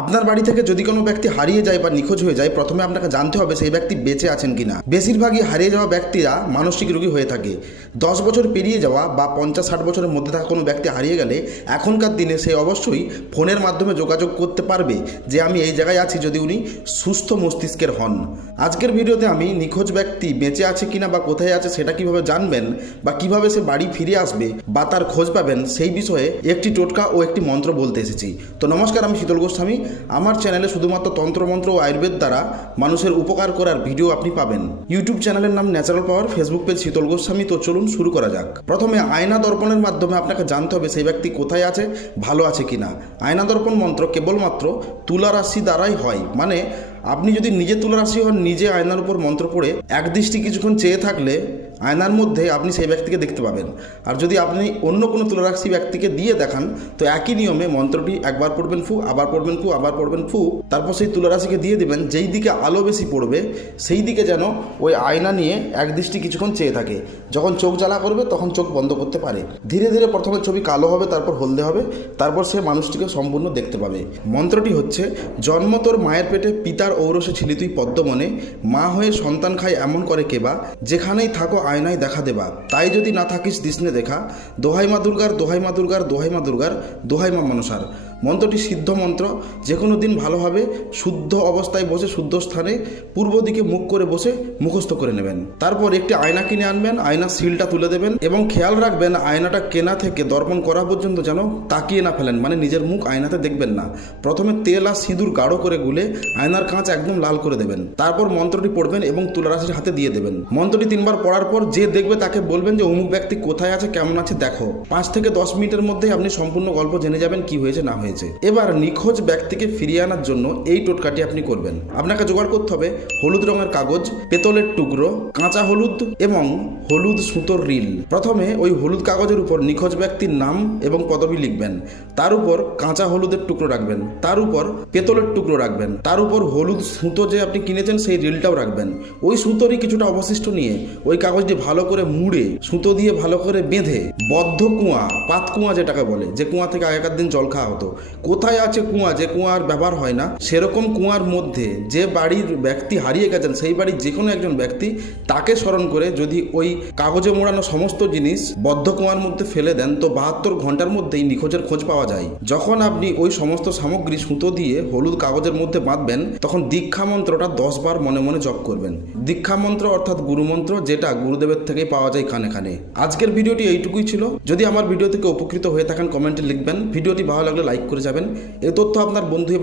আপনার বাড়ি থেকে যদি কোনো ব্যক্তি হারিয়ে যায় বা নিখোঁজ হয়ে যায়, প্রথমে আপনাকে জানতে হবে সেই ব্যক্তি বেঁচে আছেন কিনা। বেশিরভাগই হারিয়ে যাওয়া ব্যক্তিরা মানসিক রোগী হয়ে থাকে। 10 বছর পেরিয়ে যাওয়া বা 50-60 বছরের মধ্যে থাকা কোনো ব্যক্তি হারিয়ে গেলে এখনকার দিনে সে অবশ্যই ফোনের মাধ্যমে যোগাযোগ করতে পারবে যে আমি এই জায়গায় আছি, যদি উনি সুস্থ মস্তিষ্কের হন। আজকের ভিডিওতে আমি নিখোঁজ ব্যক্তি বেঁচে আছে কিনা বা কোথায় আছে সেটা কিভাবে জানবেন বা কিভাবে সে বাড়ি ফিরে আসবে বা তার খোঁজ পাবেন, সেই বিষয়ে একটি টোটকা ও একটি মন্ত্র বলতে এসেছি। তো নমস্কার, আমি শীতল গোস্বামী। আমার চ্যানেলে শুধুমাত্র তন্ত্রমন্ত্র ও আয়ুর্বেদ দ্বারা মানুষের উপকার করার ভিডিও আপনি পাবেন। ইউটিউব চ্যানেলের নাম ন্যাচারাল পাওয়ার, ফেসবুক পেজ শীতল গোস্বামী। তো চলুন শুরু করা যাক। প্রথমে আয়না দর্পণের মাধ্যমে আপনাকে জানতে হবে সেই ব্যক্তি কোথায় আছে, ভালো আছে কিনা। আয়না দর্পণ মন্ত্র কেবলমাত্র তুলা রাশি দ্বারাই হয়। মানে আপনি যদি নিজে তুলা রাশি হন, নিজে আয়নার উপর মন্ত্র পড়ে একদৃষ্টি কিছুক্ষণ চেয়ে থাকলে আয়নার মধ্যে আপনি সেই ব্যক্তিকে দেখতে পাবেন। আর যদি আপনি অন্য কোনো তুলারাশি ব্যক্তিকে দিয়ে দেখান, তো একই নিয়মে মন্ত্রটি একবার পড়বেন ফু, আবার পড়বেন ফু, আবার পড়বেন ফু, তারপর সেই তুলারাশিকে দিয়ে দেবেন। যেই দিকে আলো বেশি পড়বে সেই দিকে যেন ওই আয়না নিয়ে একদৃষ্টি কিছুক্ষণ চেয়ে থাকে। যখন চোখ জ্বালা করবে তখন চোখ বন্ধ করতে পারে। ধীরে ধীরে প্রথমে ছবি কালো হবে, তারপর হলদে হবে, তারপর সে মানুষটিকে সম্পূর্ণ দেখতে পাবে। মন্ত্রটি হচ্ছে, জন্ম তোর মায়ের পেটে পিতার ঔরসে ছিলি তুই পদ্মমনে, মা হয়ে সন্তান খায় এমন করে কেবা, যেখানেই থাকো আয়নায় দেখা দেবা, তাই যদি না থাকিস দিসনে দেখা, দোহাই মা দুর্গার, দোহাই মা দুর্গার, দোহাই মা দুর্গার, দোহাই মা মনসার। মন্ত্রটি সিদ্ধ মন্ত্র। যে কোনো দিন ভালোভাবে শুদ্ধ অবস্থায় বসে শুদ্ধ স্থানে পূর্ব দিকে মুখ করে বসে মুখস্থ করে নেবেন। তারপর একটি আয়না কিনে আনবেন, আয়নার সিলটা তুলে দেবেন এবং খেয়াল রাখবেন আয়নাটা কেনা থেকে দর্পণ করা পর্যন্ত যেন তাকিয়ে না ফেলেন, মানে নিজের মুখ আয়নাতে দেখবেন না। প্রথমে তেল আর সিঁদুর গাঢ় করে গুলে আয়নার কাঁচ একদম লাল করে দেবেন। তারপর মন্ত্রটি পড়বেন এবং তুলারাশির হাতে দিয়ে দেবেন। মন্ত্রটি 3 বার পড়ার পর যে দেখবে তাকে বলবেন যে অমুক ব্যক্তি কোথায় আছে, কেমন আছে দেখো। 5 থেকে 10 মিনিটের মধ্যেই আপনি সম্পূর্ণ গল্প জেনে যাবেন কি হয়েছে না হয়েছে। এবার নিখোঁজ ব্যক্তিকে ফিরিয়ে আনার জন্য এই টোটকাটি আপনি করবেন। আপনাকে জোগাড় করতে হবে হলুদ রঙের কাগজ, পেতলের টুকরো, কাঁচা হলুদ এবং হলুদ সুতোর রিল। প্রথমে ওই হলুদ কাগজের উপর নিখোঁজ ব্যক্তির নাম এবং পদবি লিখবেন। তার উপর কাঁচা হলুদের টুকরো রাখবেন, তার উপর পেতলের টুকরো রাখবেন, তার উপর হলুদ সুতো যে আপনি কিনেছেন সেই রিলটাও রাখবেন। ওই সুতোরই কিছুটা অবশিষ্ট নিয়ে ওই কাগজটি ভালো করে মুড়ে সুতো দিয়ে ভালো করে বেঁধে বদ্ধ কুয়া, পাত কুয়া যেটাকে বলে, যে কুয়া থেকে আগেকার দিন জল খাওয়া হতো, কোথায় আছে কুয়া, যে কুয়ার ব্যবহার হয় না, সেরকম কুয়ার মধ্যে যে বাড়ির ব্যক্তি হারিয়ে গেছেন সেই বাড়ির যে কোনো একজন ব্যক্তি তাকে স্মরণ করে যদি ওই কাগজে মোড়ানো সমস্ত জিনিস বদ্ধ কুয়ার মধ্যে ফেলে দেন, তো 72 ঘন্টার মধ্যেই নিখোঁজের খোঁজ পাওয়া যায়। যখন আপনি ওই সমস্ত সামগ্রী সুতো দিয়ে হলুদ কাগজের মধ্যে বাঁধবেন, তখন দীক্ষা মন্ত্রটা 10 বার মনে মনে জপ করবেন। দীক্ষা মন্ত্র অর্থাৎ গুরুমন্ত্র, যেটা গুরুদেবের থেকেই পাওয়া যায় কানে কানে। আজকের ভিডিওটি এইটুকুই ছিল। যদি আমার ভিডিও থেকে উপকৃত হয়ে থাকেন কমেন্টে লিখবেন। ভিডিওটি ভালো লাগলে লাইক করে যাবেন। এই তথ্য আপনার বন্ধু এবং